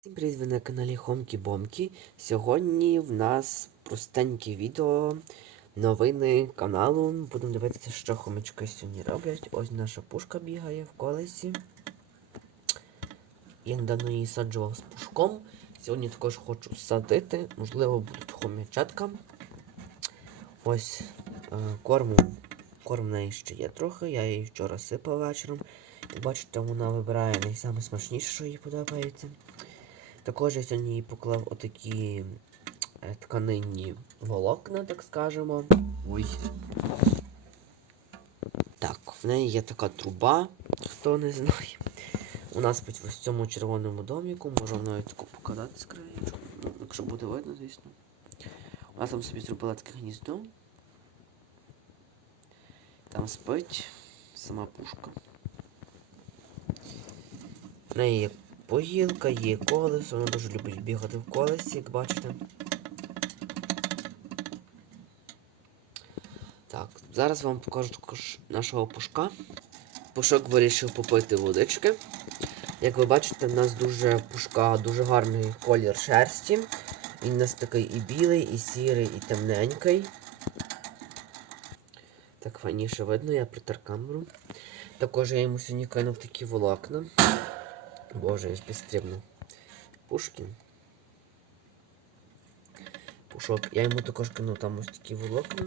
Всім привіт, ви на каналі Хомкі Бомкі. Сьогодні в нас простеньке відео, новини каналу. Будемо дивитися, що хомячки сьогодні роблять. Ось наша пушка бігає в колесі. Я недавно її саджував з пушком. Сьогодні також хочу садити. Можливо, будуть хомячатка. Ось е, корму. Корм в неї ще є трохи. Я її вчора сипав вечором. І бачите, вона вибирає найсмачніше, що їй подобається. Також я сьогодні поклав отакі е, тканинні волокна, так скажемо. Ой. Так, в неї є така труба, хто не знає. У нас в цьому червоному доміку, можу навіть таку показати з ну, якщо буде видно, звісно. У нас там собі зробила таке гніздо. Там спить сама пушка. В неї є Погілка, є колесо, вона дуже любить бігати в колесі, як бачите. Так, зараз вам покажу також нашого пушка. Пушок вирішив попити водички. Як ви бачите, в нас дуже пушка, дуже гарний колір шерсті. Він у нас такий і білий, і сірий, і темненький. Так файніше видно, я притер камеру. Також я йому сьогодні кинув такі волокна. Боже, ось безстрібно. Пушкін. Пушок. Я йому також кинув там ось такі волокна.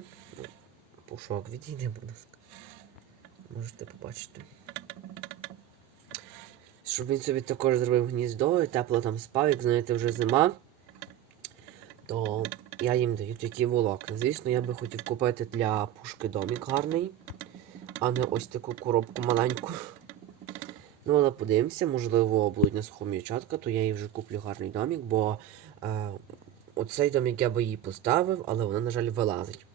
Пушок, відійди, будь ласка. Можете побачити. Щоб він собі також зробив гніздо і тепло там спав, як знаєте, вже зима, то я їм даю такі волокна. Звісно, я би хотів купити для пушки домик гарний, а не ось таку коробку маленьку. Ну, але подивимося, можливо, будуть нас хом'ячатка, то я їй вже куплю гарний домик, бо е, оцей домик я би її поставив, але вона, на жаль, вилазить.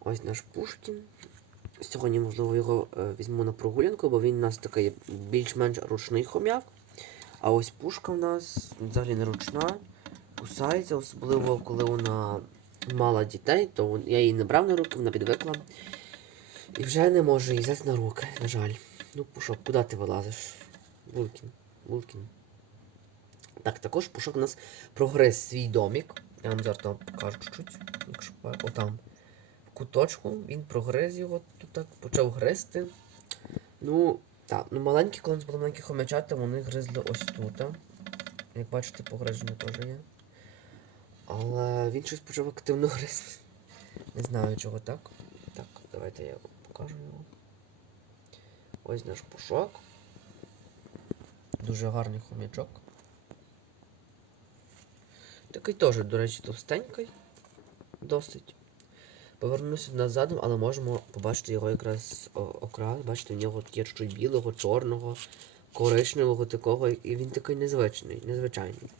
Ось наш Пушкін. Сьогодні, можливо, його е, візьму на прогулянку, бо він у нас такий більш-менш ручний хом'як. А ось пушка в нас взагалі не ручна, кусається, особливо коли вона мала дітей, то я її не брав на руки, вона підвикла. І вже не можу її взяти на руки, на жаль. Ну, Пушок, куди ти вилазиш? Булкін, Булкін. Так, також Пушок у нас прогриз свій домик. Я вам зараз там покажу чуть-чуть. Якщо отам. В куточку він прогриз його тут так почав гризти. Ну, так, ну маленькі, коли нас були маленькі хомячата, вони гризли ось тут. Як бачите, погриження теж є. Але він щось почав активно гризти. Не знаю чого так. Так, давайте я покажу його. Ось наш пушок. Дуже гарний хомячок. Такий теж, до речі, товстенький. Досить. Повернуся назад, але можемо побачити його якраз окрас. Бачите, в нього є щось білого, чорного, коричневого такого, і він такий незвичний, незвичайний.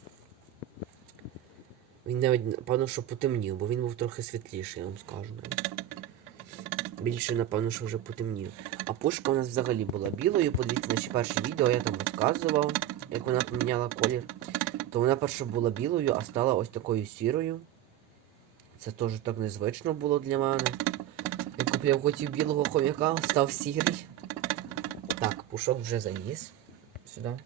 Він навіть, напевно, що потемнів, бо він був трохи світліший, я вам скажу. навіть. Більше, напевно, що вже потемнів. А пушка у нас взагалі була білою. Подивіться наші перші відео, я там розказував, як вона поміняла колір. То вона перша була білою, а стала ось такою сірою. Це теж так незвично було для мене. Я купив хотів білого хом'яка, став сірий. Так, пушок вже заніс сюди.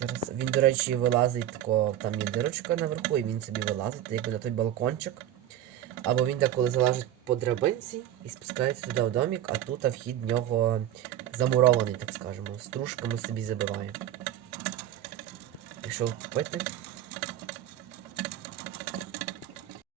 Зараз він, до речі, вилазить тако, там є дирочка наверху, і він собі вилазить, якби на той балкончик. Або він деколи залежить по драбинці і спускається туди в домик, а тут вхід в нього замурований, так скажемо. Стружками собі забиває. Пішов пити.